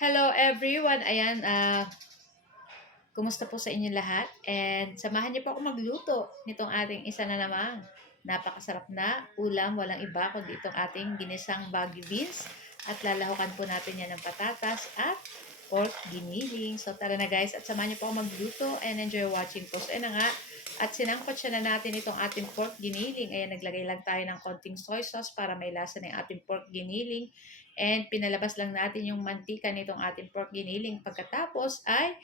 Hello everyone! Ayan, kumusta po sa inyo lahat? And samahan niyo po ako magluto nitong ating isa na namang napakasarap na ulam. Walang iba kundi itong ating ginisang Baguio beans. At lalahukan po natin yan ng patatas at pork giniling. So tara na guys, at samahan niyo po ako magluto and enjoy watching po. So na nga, at sinangkot siya na natin itong ating pork giniling. Ayan, naglagay lang tayo ng konting soy sauce para may lasa ng ating pork giniling. And pinalabas lang natin yung mantika nitong ating pork giniling. Pagkatapos ay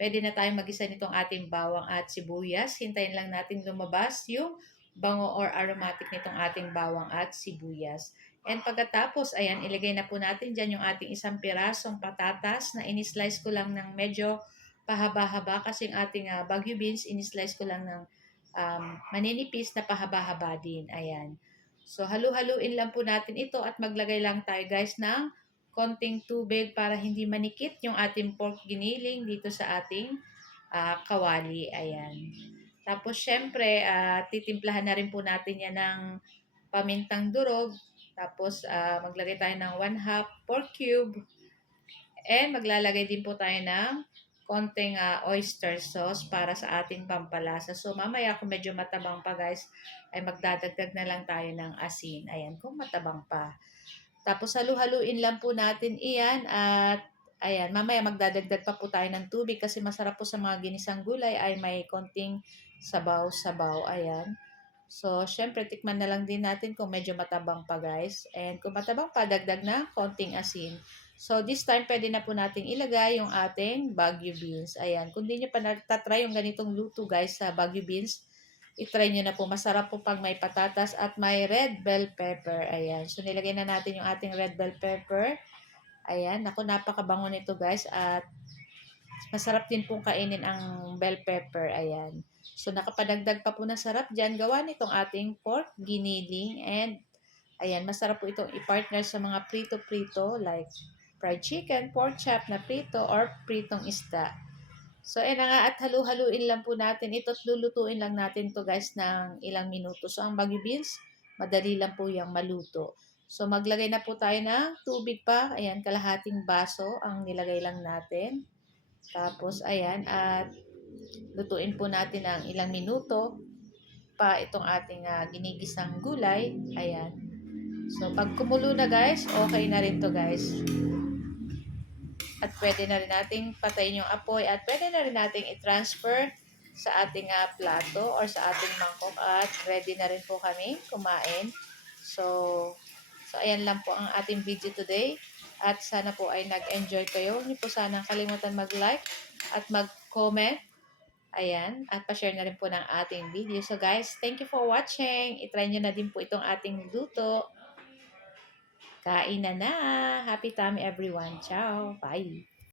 pwede na tayong magisa nitong ating bawang at sibuyas. Hintayin lang natin lumabas yung bango or aromatic nitong ating bawang at sibuyas. And pagkatapos, ayan, ilagay na po natin dyan yung ating isang pirasong patatas na inislice ko lang ng medyo pahaba-haba kasi yung ating Baguio beans, inislice ko lang ng maninipis na pahaba-haba din. Ayan. So, halu-haluin lang po natin ito at maglagay lang tayo guys ng konting tubig para hindi manikit yung ating pork giniling dito sa ating kawali. Ayan. Tapos, syempre, titimplahan na rin po natin yan ng pamintang durog. Tapos, maglagay tayo ng 1/2 pork cube. And maglalagay din po tayo ng konting oyster sauce para sa ating pampalasa. So, mamaya kung medyo matabang pa guys, ay magdadagdag na lang tayo ng asin. Ayan, kung matabang pa. Tapos halu-haluin lang po natin iyan at ayan, mamaya magdadagdag pa po tayo ng tubig kasi masarap po sa mga ginisang gulay ay may konting sabaw-sabaw. Ayan. So, syempre, tikman na lang din natin kung medyo matabang pa guys. And kung matabang pa, dagdag na konting asin. So, this time, pwede na po natin ilagay yung ating Baguio beans. Ayan. Kung di nyo pa natatry yung ganitong luto guys sa Baguio beans, itry nyo na po. Masarap po pag may patatas at may red bell pepper. Ayan. So, nilagay na natin yung ating red bell pepper. Ayan. Naku, napakabango nito guys. At masarap din pong kainin ang bell pepper. Ayan. So, nakapadagdag pa po na sarap dyan. Gawa nitong ating pork giniling. And, ayan, masarap po itong i-partner sa mga prito-prito like fried chicken, pork chop na prito, or pritong isda. So, ayan na nga, at halu-haluin lang po natin ito at lulutuin lang natin to guys ng ilang minuto. So, ang Baguio beans, madali lang po yung maluto. So, maglagay na po tayo ng tubig pa. Ayan, kalahating baso ang nilagay lang natin. Tapos, ayan, at lutuin po natin ng ilang minuto pa itong ating ginigisang gulay. Ayan. So, pag kumulo na guys, okay na rin to guys. At pwede na rin nating patayin yung apoy at pwede na rin nating i-transfer sa ating plato or sa ating mangkok at ready na rin po kami kumain. So ayan lang po ang ating video today at sana po ay nag-enjoy kayo. Hindi po sanang kalimutan mag-like at mag-comment. Ayan, at pa-share na rin po ng ating video. So guys, thank you for watching. I-try nyo na din po itong ating luto. Kain na na! Happy tummy everyone! Ciao! Bye!